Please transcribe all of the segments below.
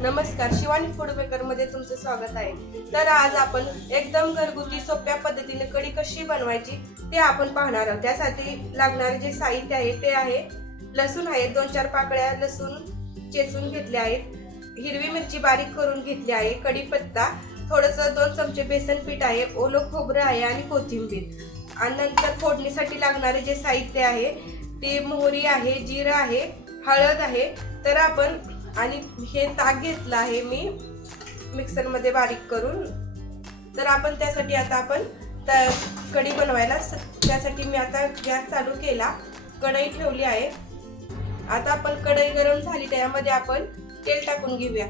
नमस्कार, Shivani food maker मध्ये तुमचं स्वागत आहे। तर आज आपण एकदम घरगुती सोप्या पद्धतीने कढी कशी बनवायची ते आपण पाहणार आहोत। त्यासाठी लागणारे जे साहित्य आहे ते आहे लसूण आहे, 2-4 पाकळ्या लसूण चेचून घेतले आहेत, हिरवी मिरची बारीक करून घेतली आहे, कढीपत्ता, थोडंसं 2 चमचे बेसन पीठ आहे, ओलं खोबरं आहे आणि कोथिंबीर। आणि नंतर फोडणीसाठी लागणारे जे साहित्य आहे ते मोहरी आहे, जिरं आहे, हळद आहे। तर आपण आणि हे ताक घेतलं आहे मी मिक्सर मध्ये बारीक करून। तर आपण त्यासाठी आता आपण कढी बनवायला त्यासाठी मी आता गॅस चालू केला, कढई ठेवली आहे। आता आपण कढई गरम झाली त्यामध्ये आपण तेल टाकून घेऊया।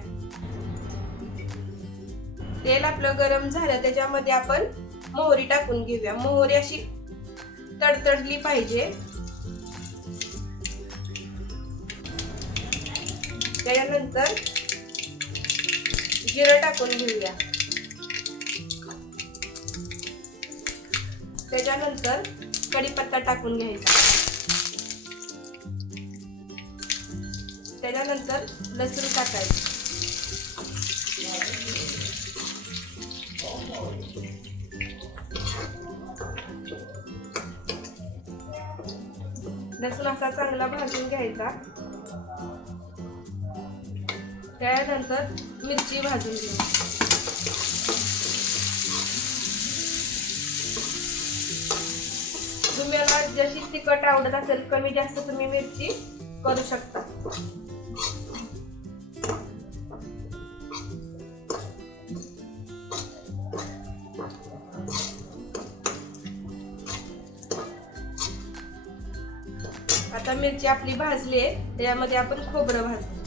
तेल आपलं गरम झालं त्याच्यामध्ये आपण मोहरी टाकून घेऊया। मोहरी अशी तडतडली पाहिजे। त्यानंतर जिरं टाकून घेऊया। त्याच्यानंतर कढीपत्ता टाकून घ्यायचा। त्याच्यानंतर लसूण टाकायचं। लसूण असा चांगला भाजून घ्यायचा। त्यानंतर मिरची भाजून घ्यायची। तुम्हाला जशी तिखट आवडत असेल कमी जास्त तुम्ही मिरची करू शकता। आता मिरची आपली भाजली आहे, त्यामध्ये आपण खोबरं भाजू।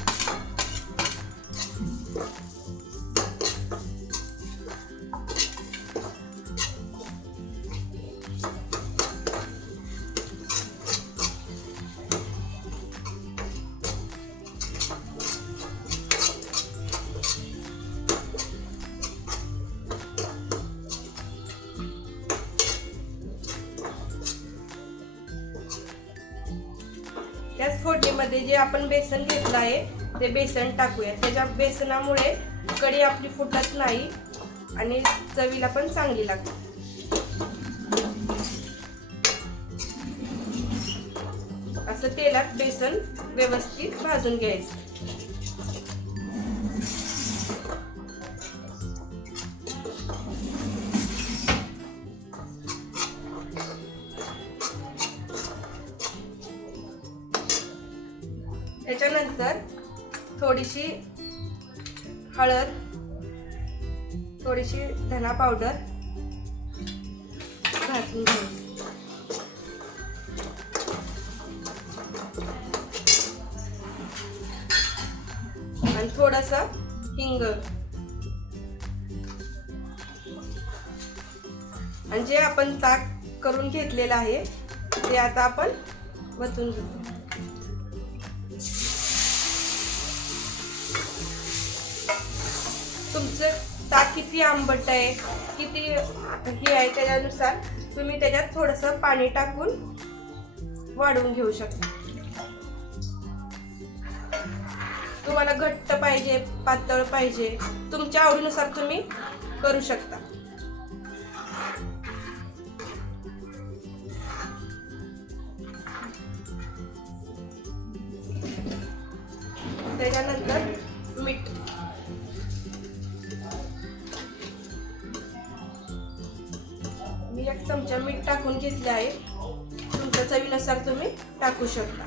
त्याच फोडणीमध्ये जे आपण बेसन घेतलं आहे ते बेसन टाकूया। त्याच्या बेसनामुळे कढी आपली फुटत नाही आणि चवीला पण चांगली लागते। असं तेलात बेसन व्यवस्थित भाजून घ्यायचं। त्याच्यानंतर थोडीशी हळद, थोडीशी धना पावडर घालून घ्यायची आणि थोडंसं हिंग। आणि जे आपण ताक करून घेतलेलं आहे ते आता आपण वतून घेऊ। तुमचं ताक किती आंबट आहे, किती हे आहे त्याच्यानुसार तुम्ही त्याच्यात थोडंसं पाणी टाकून वाढवून घेऊ शकता। तुम्हाला घट्ट पाहिजे, पातळ पाहिजे, तुमच्या आवडीनुसार तुम्ही करू शकता। त्याच्यानंतर मीठ, मी 1 चमचा मीठ टाकून घेतले आहे, तुमच्या चवीनुसार तुम्ही टाकू शकता।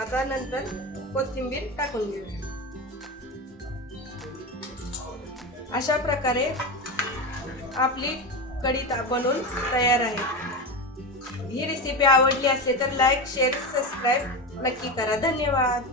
आता नंतर कोथिंबीर टाकून घेऊ। अशा प्रकारे आपली कढी बनवून तयार आहे। ही रेसिपी आवडली असेल तर लाईक, शेअर, सबस्क्राईब नक्की करा। धन्यवाद।